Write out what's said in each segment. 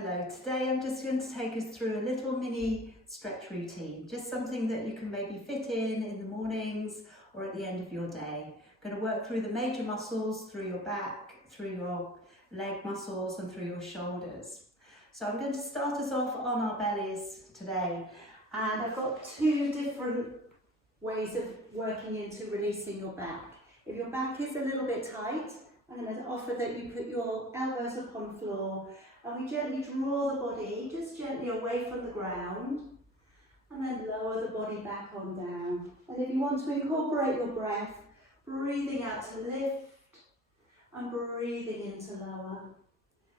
Hello, today I'm just going to take us through a little mini stretch routine, just something that you can maybe fit in the mornings or at the end of your day. I'm going to work through the major muscles, through your back, through your leg muscles and through your shoulders. So I'm going to start us off on our bellies today, and I've got two different ways of working into releasing your back. If your back is a little bit tight, I'm going to offer that you put your elbows upon the floor and we gently draw the body just gently away from the ground and then lower the body back on down. And if you want to incorporate your breath, breathing out to lift and breathing in to lower.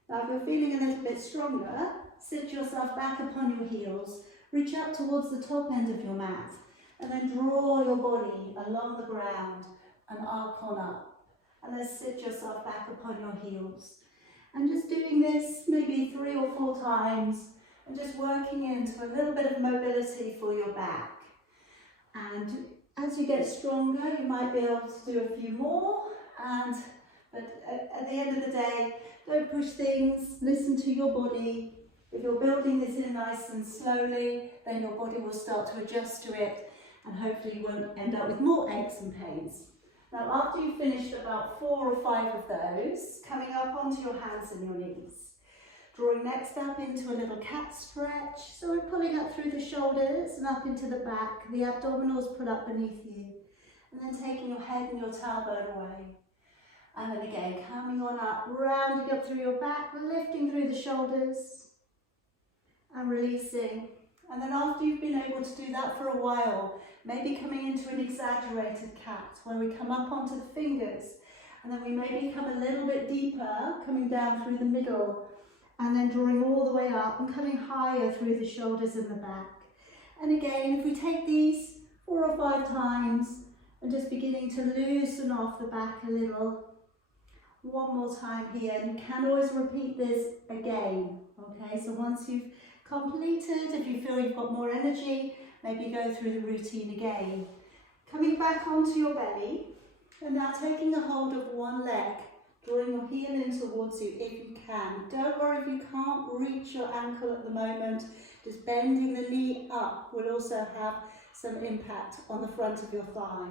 Now if you're feeling a little bit stronger, sit yourself back upon your heels, reach up towards the top end of your mat and then draw your body along the ground and arc on up. And then sit yourself back upon your heels. And just doing this maybe 3 or 4 times and just working into a little bit of mobility for your back. And as you get stronger, you might be able to do a few more. But at the end of the day, don't push things, listen to your body. If you're building this in nice and slowly, then your body will start to adjust to it and hopefully you won't end up with more aches and pains. Now after you've finished about 4 or 5 of those, coming up onto your hands and your knees. Drawing next up into a little cat stretch. So we're pulling up through the shoulders and up into the back. The abdominals pull up beneath you. And then taking your head and your tailbone away. And then again, coming on up, rounding up through your back, lifting through the shoulders. And releasing. And then after you've been able to do that for a while, maybe coming into an exaggerated cat where we come up onto the fingers and then we maybe come a little bit deeper, coming down through the middle and then drawing all the way up and coming higher through the shoulders and the back. And again, if we take these 4 or 5 times and just beginning to loosen off the back a little. One more time here, and you can always repeat this again, okay? So once you've completed, if you feel you've got more energy, maybe go through the routine again. Coming back onto your belly, and now taking a hold of one leg, drawing your heel in towards you if you can. Don't worry if you can't reach your ankle at the moment, just bending the knee up will also have some impact on the front of your thigh.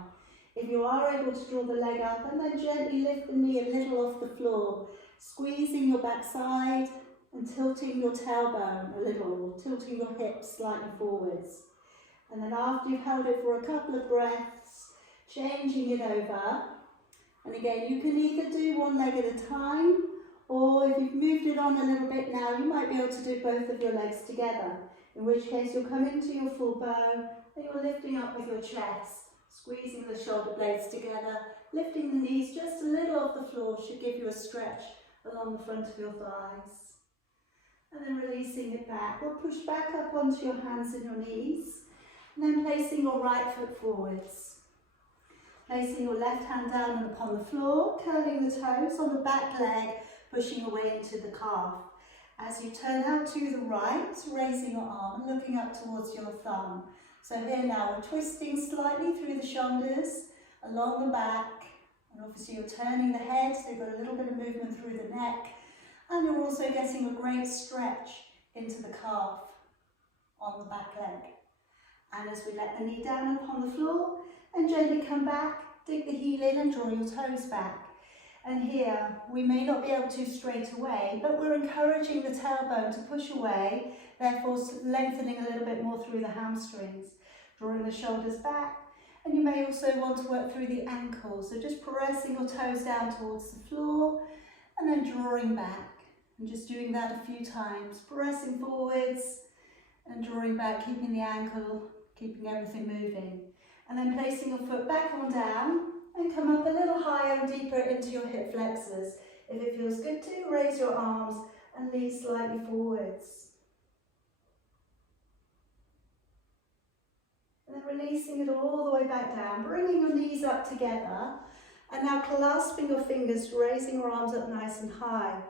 If you are able to draw the leg up and then gently lift the knee a little off the floor, squeezing your backside, and tilting your tailbone a little, tilting your hips slightly forwards. And then after you've held it for a couple of breaths, changing it over. And again, you can either do one leg at a time, or if you've moved it on a little bit now, you might be able to do both of your legs together. In which case you'll come into your full bow, and you're lifting up with your chest, squeezing the shoulder blades together, lifting the knees just a little off the floor should give you a stretch along the front of your thighs. And then releasing it back, or push back up onto your hands and your knees. And then placing your right foot forwards. Placing your left hand down and upon the floor, curling the toes on the back leg, pushing away into the calf. As you turn out to the right, raising your arm and looking up towards your thumb. So here now we're twisting slightly through the shoulders, along the back. And obviously you're turning the head, so you've got a little bit of movement through the neck. And you're also getting a great stretch into the calf on the back leg. And as we let the knee down upon the floor and gently come back, dig the heel in and draw your toes back. And here, we may not be able to straight away, but we're encouraging the tailbone to push away, therefore lengthening a little bit more through the hamstrings, drawing the shoulders back. And you may also want to work through the ankles, so just pressing your toes down towards the floor and then drawing back. And just doing that a few times, pressing forwards and drawing back, keeping the ankle, keeping everything moving. And then placing your foot back on down and come up a little higher and deeper into your hip flexors. If it feels good to, raise your arms and lean slightly forwards. And then releasing it all the way back down, bringing your knees up together. And now clasping your fingers, raising your arms up nice and high.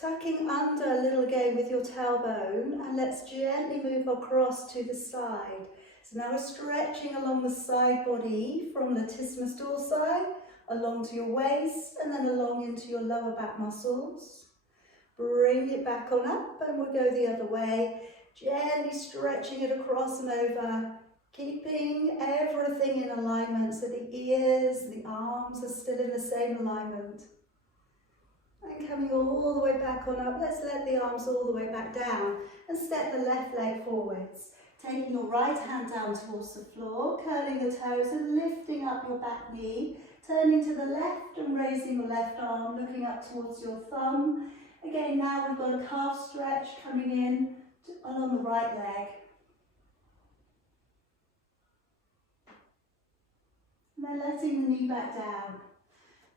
Tucking under a little again with your tailbone, and let's gently move across to the side. So now we're stretching along the side body from latissimus dorsi, along to your waist, and then along into your lower back muscles. Bring it back on up and we'll go the other way. Gently stretching it across and over. Keeping everything in alignment, so the ears, the arms are still in the same alignment. And coming all the way back on up, let's let the arms all the way back down and step the left leg forwards. Taking your right hand down towards the floor, curling the toes and lifting up your back knee. Turning to the left and raising the left arm, looking up towards your thumb. Again, now we've got a calf stretch coming in along the right leg. And then letting the knee back down.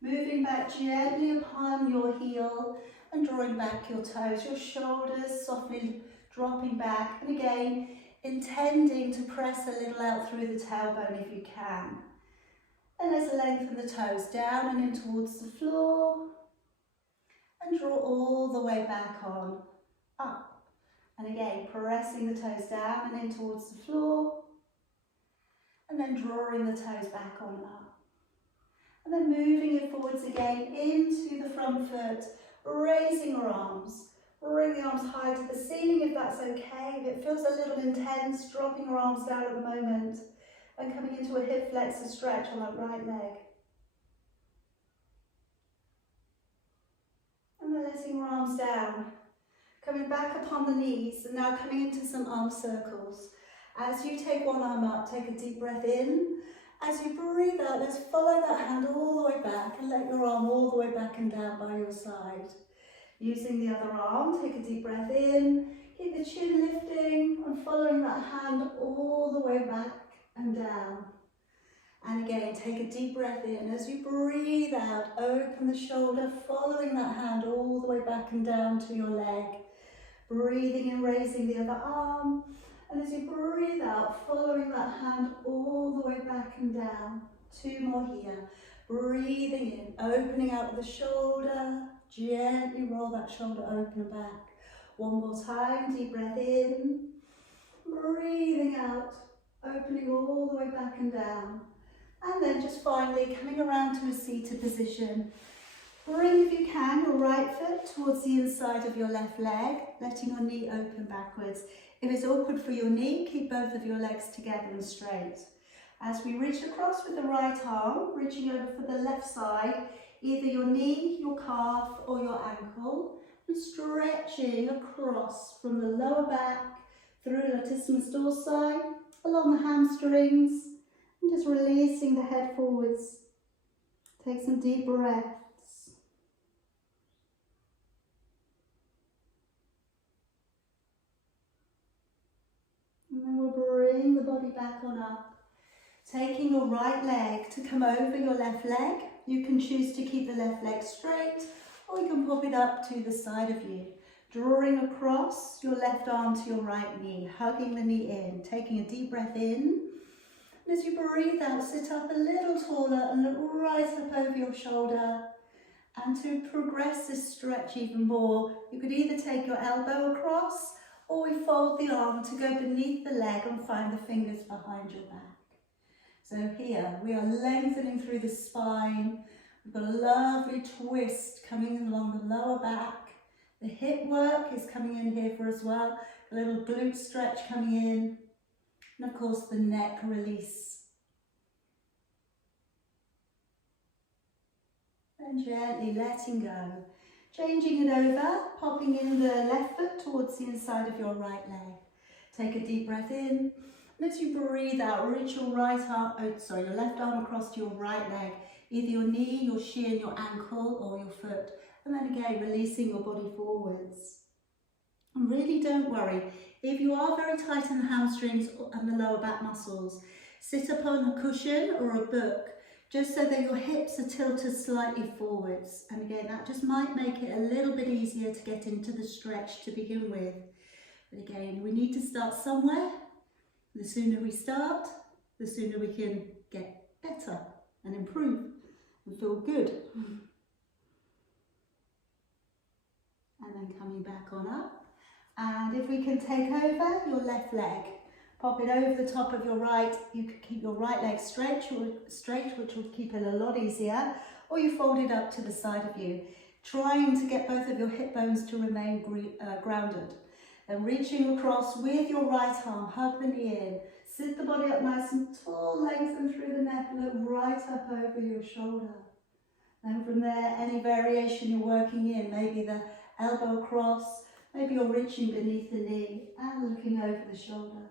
Moving back gently upon your heel and drawing back your toes, your shoulders softly dropping back. And again, intending to press a little out through the tailbone if you can. And let's lengthen the toes down and in towards the floor. And draw all the way back on, up. And again, pressing the toes down and in towards the floor. And then drawing the toes back on, up. And then moving it forwards again into the front foot, raising your arms. Bring the arms high to the ceiling if that's okay. If it feels a little intense, dropping your arms down at the moment. And coming into a hip flexor stretch on that right leg. And then letting your arms down. Coming back upon the knees and now coming into some arm circles. As you take one arm up, take a deep breath in. As you breathe out, let's follow that hand all the way back and let your arm all the way back and down by your side. Using the other arm, take a deep breath in. Keep the chin lifting and following that hand all the way back and down. And again, take a deep breath in. As you breathe out, open the shoulder, following that hand all the way back and down to your leg. Breathing in, raising the other arm. And as you breathe out, following that hand all the way back and down. Two more here. Breathing in, opening out the shoulder. Gently roll that shoulder open and back. One more time, deep breath in. Breathing out, opening all the way back and down. And then just finally coming around to a seated position. Bring, if you can, your right foot towards the inside of your left leg, letting your knee open backwards. If it's awkward for your knee, keep both of your legs together and straight. As we reach across with the right arm, reaching over for the left side, either your knee, your calf or your ankle, and stretching across from the lower back through latissimus dorsi, along the hamstrings, and just releasing the head forwards. Take some deep breaths. And then we'll bring the body back on up. Taking your right leg to come over your left leg. You can choose to keep the left leg straight, or you can pop it up to the side of you. Drawing across your left arm to your right knee, hugging the knee in, taking a deep breath in. And as you breathe out, sit up a little taller and look right up over your shoulder. And to progress this stretch even more, you could either take your elbow across, or we fold the arm to go beneath the leg and find the fingers behind your back. So here, we are lengthening through the spine. We've got a lovely twist coming along the lower back. The hip work is coming in here for as well. A little glute stretch coming in. And of course, the neck release. And gently letting go. Changing it over, popping in the left foot towards the inside of your right leg. Take a deep breath in. And as you breathe out, reach your your left arm across to your right leg. Either your knee, your shin, your ankle, or your foot. And then again, releasing your body forwards. And really don't worry. If you are very tight in the hamstrings and the lower back muscles, sit upon a cushion or a book, just so that your hips are tilted slightly forwards. And again, that just might make it a little bit easier to get into the stretch to begin with. But again, we need to start somewhere. The sooner we start, the sooner we can get better and improve and feel good. And then coming back on up. And if we can take over your left leg, pop it over the top of your right. You could keep your right leg straight, which will keep it a lot easier, or you fold it up to the side of you. trying to get both of your hip bones to remain grounded. And reaching across with your right arm, hug the knee in, sit the body up nice and tall, lengthen through the neck, look right up over your shoulder. And from there, any variation you're working in, maybe the elbow across, maybe you're reaching beneath the knee and looking over the shoulder.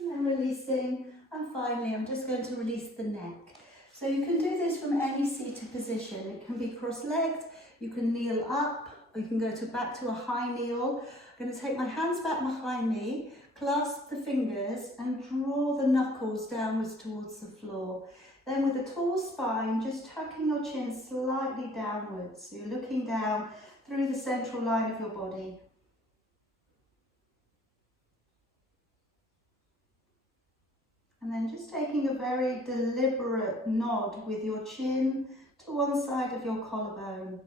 And then releasing, and finally I'm just going to release the neck. So you can do this from any seated position. It can be cross-legged, you can kneel up, or you can go back to a high kneel. I'm going to take my hands back behind me, clasp the fingers and draw the knuckles downwards towards the floor. Then with a tall spine, just tucking your chin slightly downwards. So you're looking down through the central line of your body. And then just taking a very deliberate nod with your chin to one side of your collarbone.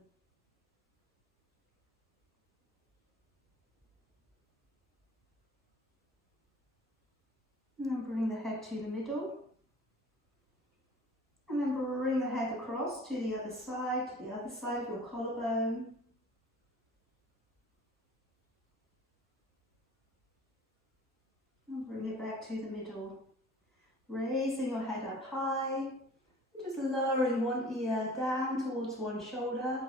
And then bring the head to the middle. And then bring the head across to the other side of your collarbone. And bring it back to the middle. Raising your head up high, just lowering one ear down towards one shoulder.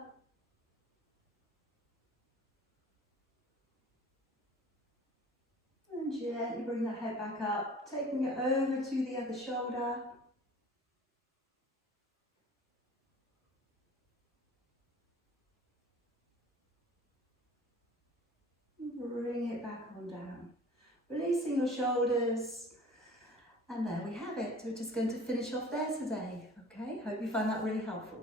And gently bring the head back up, taking it over to the other shoulder. Bring it back on down. Releasing your shoulders. And there we have it. We're just going to finish off there today. Okay, hope you find that really helpful.